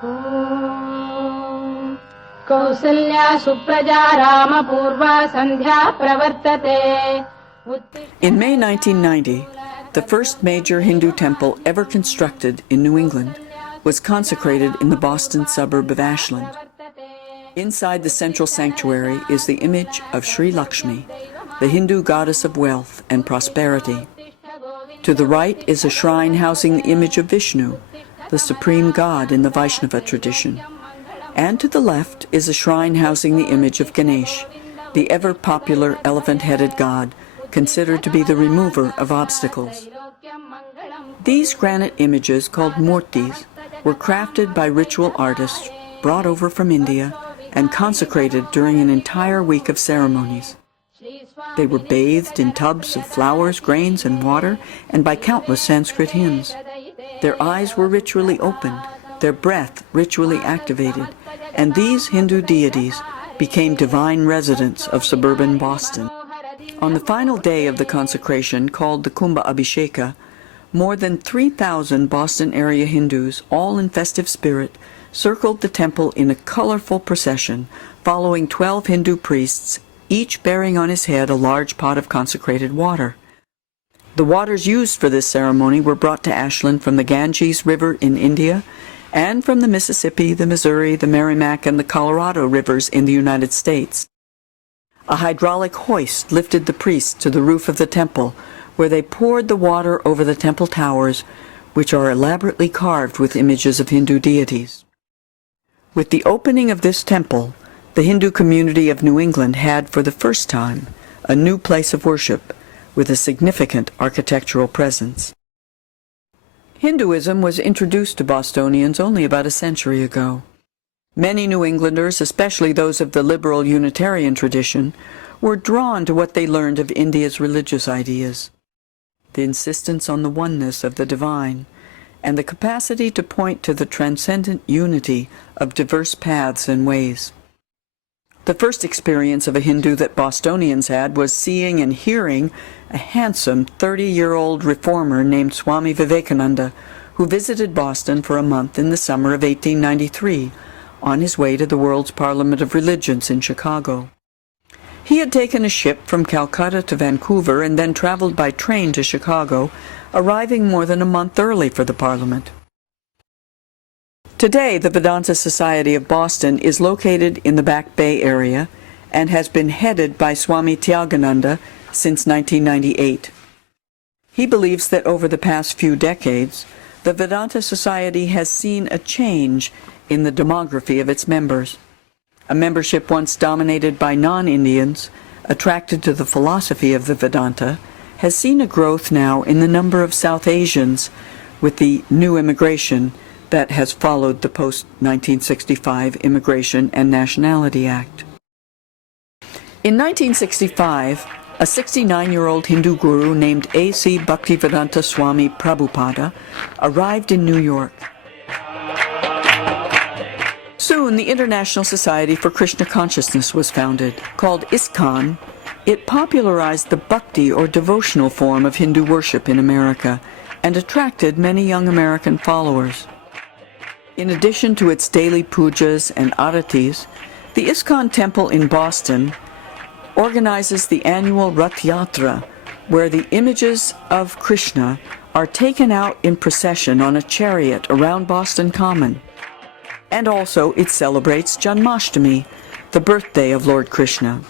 Om Kausalya Supraja Rama Purva Sandhya Pravartate. In May 1990, the first major Hindu temple ever constructed in New England was consecrated in the Boston suburb of Ashland. Inside the central sanctuary is the image of Sri Lakshmi, the Hindu goddess of wealth and prosperity. To the right is a shrine housing the image of Vishnu, the supreme god in the Vaishnava tradition. And to the left is a shrine housing the image of Ganesh, the ever-popular elephant-headed god, considered to be the remover of obstacles. These granite images, called murtis, were crafted by ritual artists brought over from India and consecrated during an entire week of ceremonies. They were bathed in tubs of flowers, grains, and water, and by countless Sanskrit hymns. Their eyes were ritually opened, their breath ritually activated, and these Hindu deities became divine residents of suburban Boston. On the final day of the consecration, called the Kumbha Abhisheka, more than 3,000 Boston area Hindus, all in festive spirit, circled the temple in a colorful procession, following 12 Hindu priests, each bearing on his head a large pot of consecrated water. The waters used for this ceremony were brought to Ashland from the Ganges River in India and from the Mississippi, the Missouri, the Merrimack, and the Colorado rivers in the United States. A hydraulic hoist lifted the priests to the roof of the temple, where they poured the water over the temple towers, which are elaborately carved with images of Hindu deities. With the opening of this temple, the Hindu community of New England had, for the first time, a new place of worship with a significant architectural presence. Hinduism was introduced to Bostonians only about a century ago. Many New Englanders, especially those of the liberal Unitarian tradition, were drawn to what they learned of India's religious ideas, the insistence on the oneness of the divine, and the capacity to point to the transcendent unity of diverse paths and ways. The first experience of a Hindu that Bostonians had was seeing and hearing a handsome 30-year-old reformer named Swami Vivekananda, who visited Boston for a month in the summer of 1893, on his way to the World's Parliament of Religions in Chicago. He had taken a ship from Calcutta to Vancouver and then traveled by train to Chicago, arriving more than a month early for the Parliament. Today, the Vedanta Society of Boston is located in the Back Bay area and has been headed by Swami Tyagananda since 1998. He believes that over the past few decades, the Vedanta Society has seen a change in the demography of its members. A membership once dominated by non-Indians, attracted to the philosophy of the Vedanta, has seen a growth now in the number of South Asians with the new immigration that has followed the post-1965 Immigration and Nationality Act. In 1965, a 69-year-old Hindu guru named A.C. Bhaktivedanta Swami Prabhupada arrived in New York. Soon, the International Society for Krishna Consciousness was founded. Called ISKCON, it popularized the bhakti or devotional form of Hindu worship in America and attracted many young American followers. In addition to its daily pujas and aratis, the ISKCON temple in Boston organizes the annual Rath Yatra, where the images of Krishna are taken out in procession on a chariot around Boston Common. And also it celebrates Janmashtami, the birthday of Lord Krishna.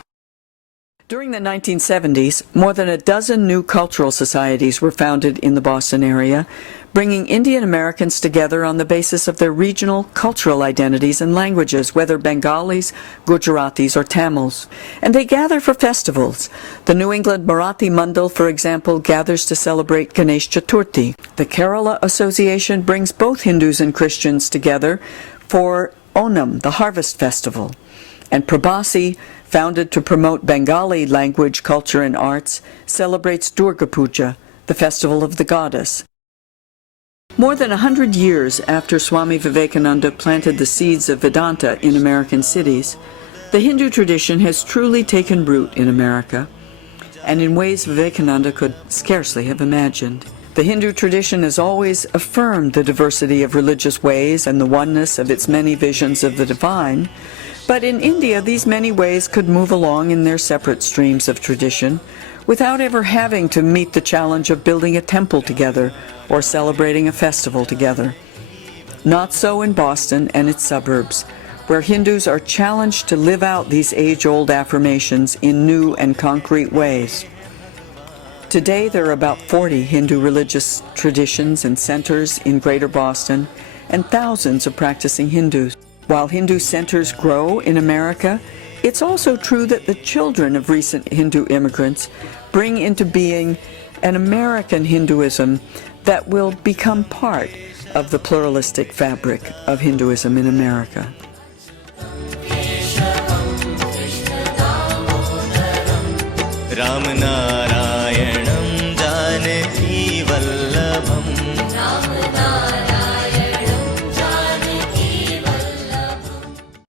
During the 1970s, more than a dozen new cultural societies were founded in the Boston area, bringing Indian Americans together on the basis of their regional cultural identities and languages, whether Bengalis, Gujaratis, or Tamils. And they gather for festivals. The New England Marathi Mandal, for example, gathers to celebrate Ganesh Chaturthi. The Kerala Association brings both Hindus and Christians together for Onam, the Harvest Festival. And Prabhasi, founded to promote Bengali language, culture, and arts, celebrates Durga Puja, the festival of the goddess. More than 100 years after Swami Vivekananda planted the seeds of Vedanta in American cities, the Hindu tradition has truly taken root in America, and in ways Vivekananda could scarcely have imagined. The Hindu tradition has always affirmed the diversity of religious ways and the oneness of its many visions of the divine, but in India these many ways could move along in their separate streams of tradition without ever having to meet the challenge of building a temple together or celebrating a festival together. Not so in Boston and its suburbs, where Hindus are challenged to live out these age-old affirmations in new and concrete ways. Today there are about 40 Hindu religious traditions and centers in Greater Boston and thousands of practicing Hindus. While Hindu centers grow in America, it's also true that the children of recent Hindu immigrants bring into being an American Hinduism that will become part of the pluralistic fabric of Hinduism in America. Ramana